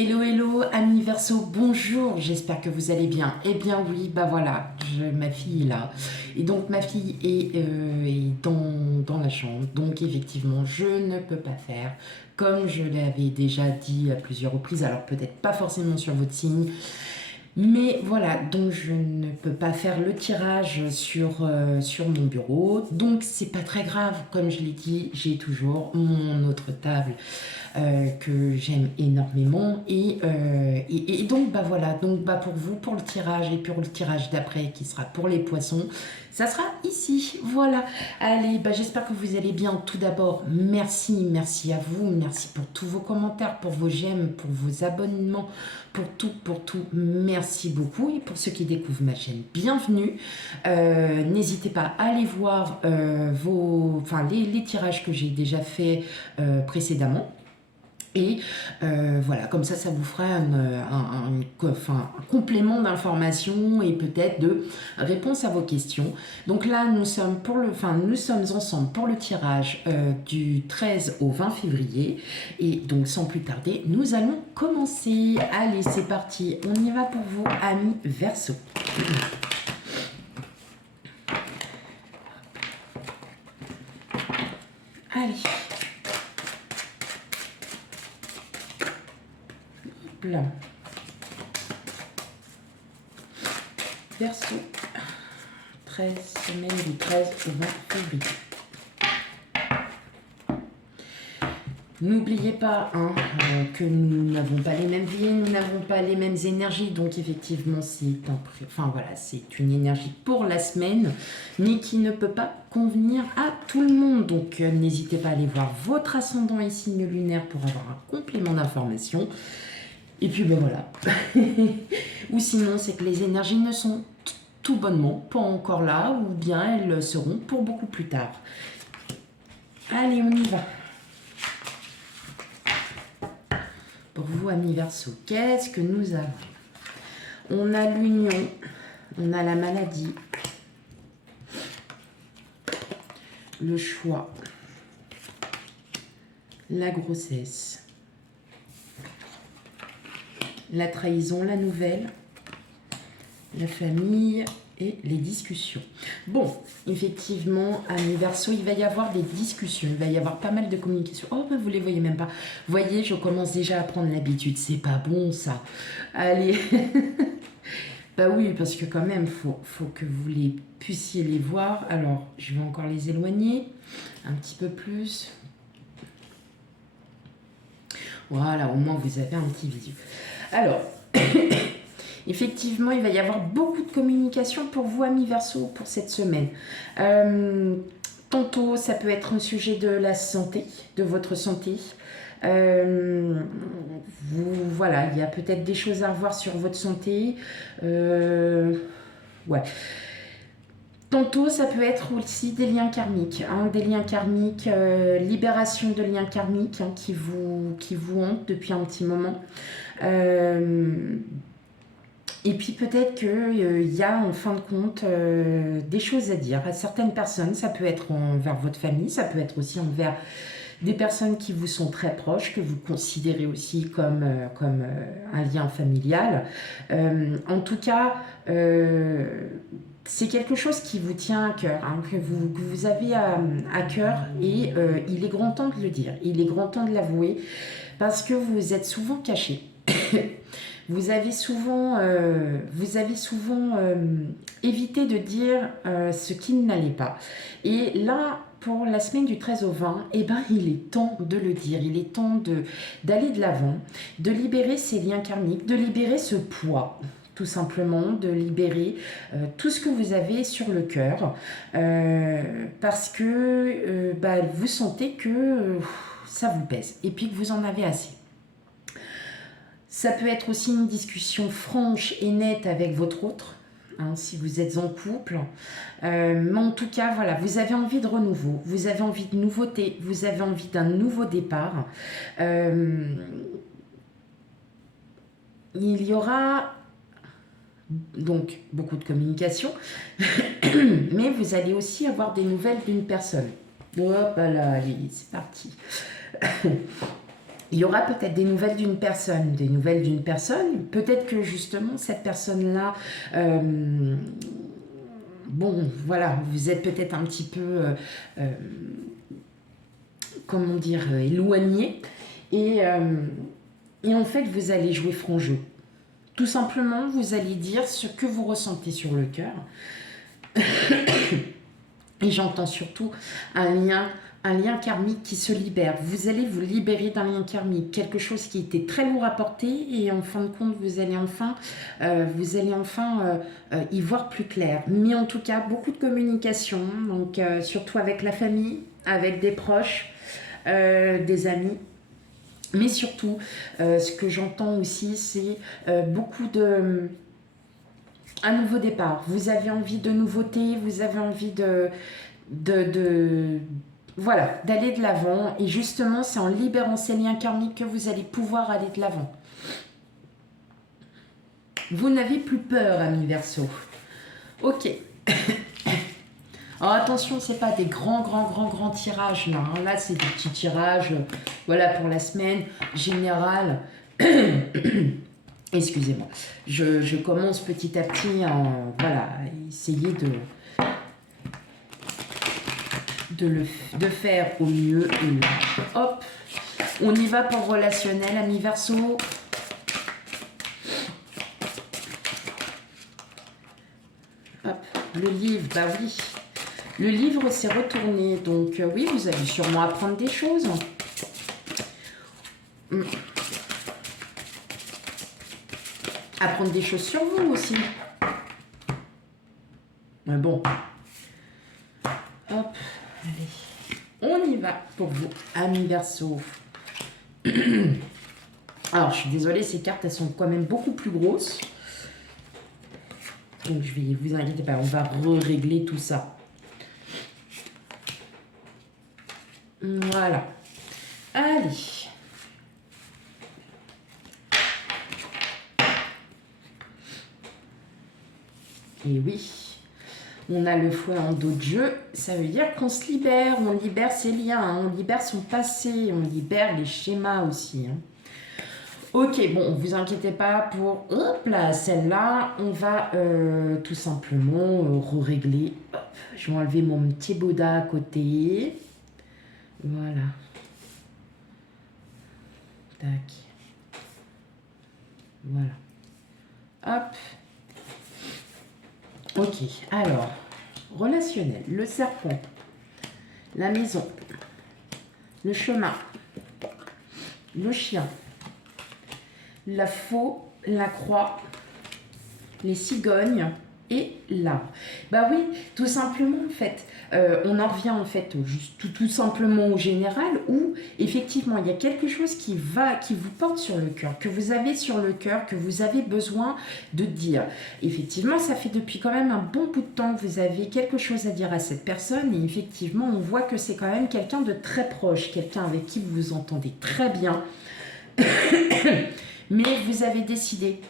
Hello, hello, amis Verseau, bonjour, j'espère que vous allez bien. Eh bien oui, bah voilà, ma fille est là. Et donc ma fille est dans la chambre. Donc effectivement, je ne peux pas faire, comme je l'avais déjà dit à plusieurs reprises, alors peut-être pas forcément sur votre signe, mais voilà, donc je ne peux pas faire le tirage sur mon bureau. Donc c'est pas très grave, comme je l'ai dit, j'ai toujours mon autre table que j'aime énormément. Et donc bah voilà, donc bah pour vous, pour le tirage et pour le tirage d'après qui sera pour les poissons, ça sera ici. Voilà. Allez, bah j'espère que vous allez bien. Tout d'abord, merci à vous, merci pour tous vos commentaires, pour vos j'aime, pour vos abonnements, pour tout, merci beaucoup. Et pour ceux qui découvrent ma chaîne, bienvenue. N'hésitez pas à aller voir les tirages que j'ai déjà fait précédemment. Et voilà, comme ça vous fera un complément d'information et peut-être de réponse à vos questions. Donc là, nous sommes ensemble pour le tirage du 13 au 20 février. Et donc, sans plus tarder, nous allons commencer. Allez, c'est parti. On y va pour vous, amis Verseau. Allez. Là. Verseau, 13 semaines du 13 au 20 février. N'oubliez pas que nous n'avons pas les mêmes vies, nous n'avons pas les mêmes énergies, donc effectivement c'est une énergie pour la semaine, mais qui ne peut pas convenir à tout le monde. Donc n'hésitez pas à aller voir votre ascendant et signe lunaire pour avoir un complément d'information. Et puis ben voilà. Ou sinon, c'est que les énergies ne sont tout bonnement pas encore là, ou bien elles seront pour beaucoup plus tard. Allez, on y va. Pour vous, amis Verseau, qu'est-ce que nous avons? On a l'union, on a la maladie, le choix, la grossesse, la trahison, la nouvelle, la famille et les discussions. Bon, effectivement, amis Verseau, il va y avoir des discussions, il va y avoir pas mal de communication. Oh, ben vous les voyez même pas. Vous voyez, je commence déjà à prendre l'habitude. C'est pas bon, ça. Allez. Bah oui, parce que quand même, faut que vous puissiez les voir. Alors, je vais encore les éloigner un petit peu plus. Voilà, au moins vous avez un petit visu. Alors, effectivement, il va y avoir beaucoup de communication pour vous, amis Verseau, pour cette semaine. Tantôt, ça peut être un sujet de la santé, de votre santé. Voilà, il y a peut-être des choses à revoir sur votre santé. Ouais. Tantôt, ça peut être aussi des liens karmiques, libération de liens karmiques qui vous hantent depuis un petit moment. Et puis peut-être qu'il y a en fin de compte des choses à dire à certaines personnes. Ça peut être envers votre famille, ça peut être aussi envers des personnes qui vous sont très proches, que vous considérez aussi comme un lien familial. En tout cas, c'est quelque chose qui vous tient à cœur, que vous avez à cœur, et il est grand temps de le dire, il est grand temps de l'avouer, parce que vous êtes souvent caché. Vous avez souvent évité de dire ce qui n'allait pas. Et là, pour la semaine du 13 au 20, eh ben, il est temps de le dire. Il est temps d'aller de l'avant, de libérer ces liens karmiques, de libérer ce poids, tout simplement, de libérer tout ce que vous avez sur le cœur, parce que vous sentez que ça vous pèse et puis que vous en avez assez. Ça peut être aussi une discussion franche et nette avec votre autre, si vous êtes en couple. Mais en tout cas, voilà, vous avez envie de renouveau, vous avez envie de nouveauté, vous avez envie d'un nouveau départ. Il y aura donc beaucoup de communication, mais vous allez aussi avoir des nouvelles d'une personne. Hop là, allez, c'est parti. il y aura peut-être des nouvelles d'une personne. Peut-être que justement cette personne-là, bon, voilà, vous êtes peut-être un petit peu, comment dire, éloigné. Et en fait, vous allez jouer franc jeu. Tout simplement, vous allez dire ce que vous ressentez sur le cœur. Et j'entends surtout un lien karmique qui se libère. Vous allez vous libérer d'un lien karmique, quelque chose qui était très lourd à porter, et en fin de compte, vous allez enfin y voir plus clair. Mais en tout cas, beaucoup de communication, donc surtout avec la famille, avec des proches, des amis. Mais surtout, ce que j'entends aussi, c'est beaucoup de... un nouveau départ. Vous avez envie de nouveautés, vous avez envie voilà, d'aller de l'avant. Et justement, c'est en libérant ces liens karmiques que vous allez pouvoir aller de l'avant. Vous n'avez plus peur, amis Verseau. Ok. Alors attention, c'est pas des grands tirages là. Hein. Là, c'est des petits tirages, voilà, pour la semaine générale. Excusez-moi. Je commence petit à petit voilà, à essayer de faire au mieux. Et hop, on y va pour relationnel, amis Verseau. Hop, le livre, bah oui. Le livre s'est retourné, donc oui, vous allez sûrement apprendre des choses. Apprendre des choses sur vous aussi. Mais bon. Hop, allez. On y va pour vous, amis Verseau. Alors, je suis désolée, ces cartes, elles sont quand même beaucoup plus grosses. Donc, je vais, vous inquiétez pas, on va régler tout ça. Voilà. Allez. Et oui, on a le fouet en dos de jeu. Ça veut dire qu'on se libère. On libère ses liens, hein, on libère son passé, on libère les schémas aussi. Hein. Ok, bon, vous inquiétez pas pour... Hop là, celle-là, on va tout simplement régler. Je vais enlever mon petit Bouddha à côté. Voilà. Tac. Voilà. Hop. Ok, alors, relationnel, le serpent, la maison, le chemin, le chien, la faux, la croix, les cigognes et l'arbre. Bah oui, tout simplement en fait, on en revient en fait juste tout simplement au général où effectivement il y a quelque chose qui vous porte sur le cœur, que vous avez sur le cœur, que vous avez besoin de dire. Effectivement, ça fait depuis quand même un bon bout de temps que vous avez quelque chose à dire à cette personne et effectivement on voit que c'est quand même quelqu'un de très proche, quelqu'un avec qui vous vous entendez très bien. Mais vous avez décidé,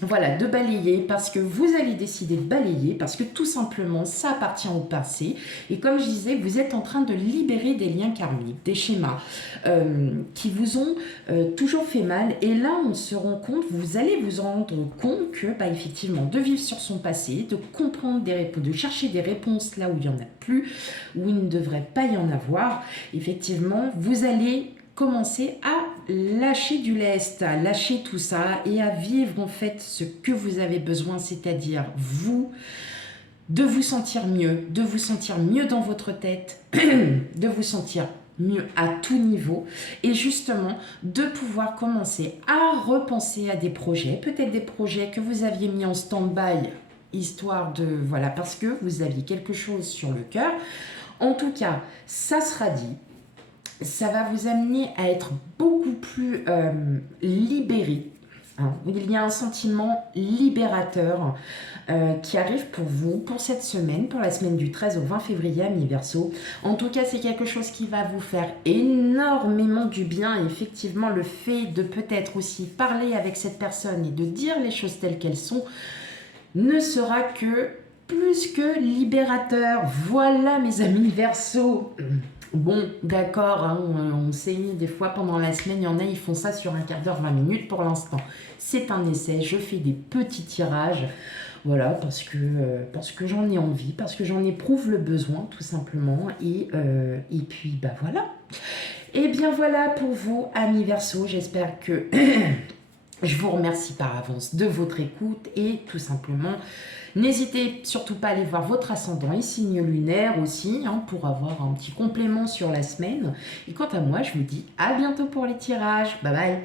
voilà, de balayer parce que vous allez décider de balayer parce que tout simplement ça appartient au passé et comme je disais vous êtes en train de libérer des liens karmiques, des schémas qui vous ont toujours fait mal et là on se rend compte, vous allez vous rendre compte que bah, effectivement de vivre sur son passé, de comprendre des réponses, de chercher des réponses là où il n'y en a plus, où il ne devrait pas y en avoir, effectivement vous allez commencer à lâcher du lest, à lâcher tout ça et à vivre en fait ce que vous avez besoin, c'est-à-dire vous, de vous sentir mieux dans votre tête, de vous sentir mieux à tout niveau et justement de pouvoir commencer à repenser à des projets, peut-être des projets que vous aviez mis en stand-by, histoire de, voilà, parce que vous aviez quelque chose sur le cœur. En tout cas, ça sera dit. Ça va vous amener à être beaucoup plus libéré. Hein. Il y a un sentiment libérateur qui arrive pour vous, pour cette semaine, pour la semaine du 13 au 20 février, amis Verseau. En tout cas, c'est quelque chose qui va vous faire énormément du bien. Et effectivement, le fait de peut-être aussi parler avec cette personne et de dire les choses telles qu'elles sont ne sera que plus que libérateur. Voilà, mes amis Verseau. Bon, d'accord, hein, on s'est mis des fois pendant la semaine, il y en a, ils font ça sur un quart d'heure, 20 minutes pour l'instant. C'est un essai, je fais des petits tirages, voilà, parce que j'en ai envie, parce que j'en éprouve le besoin, tout simplement. Et puis, bah voilà. Et bien voilà pour vous, amis Verseau, j'espère que je vous remercie par avance de votre écoute et tout simplement, n'hésitez surtout pas à aller voir votre ascendant et signe lunaire aussi hein, pour avoir un petit complément sur la semaine. Et quant à moi, je vous dis à bientôt pour les tirages. Bye bye.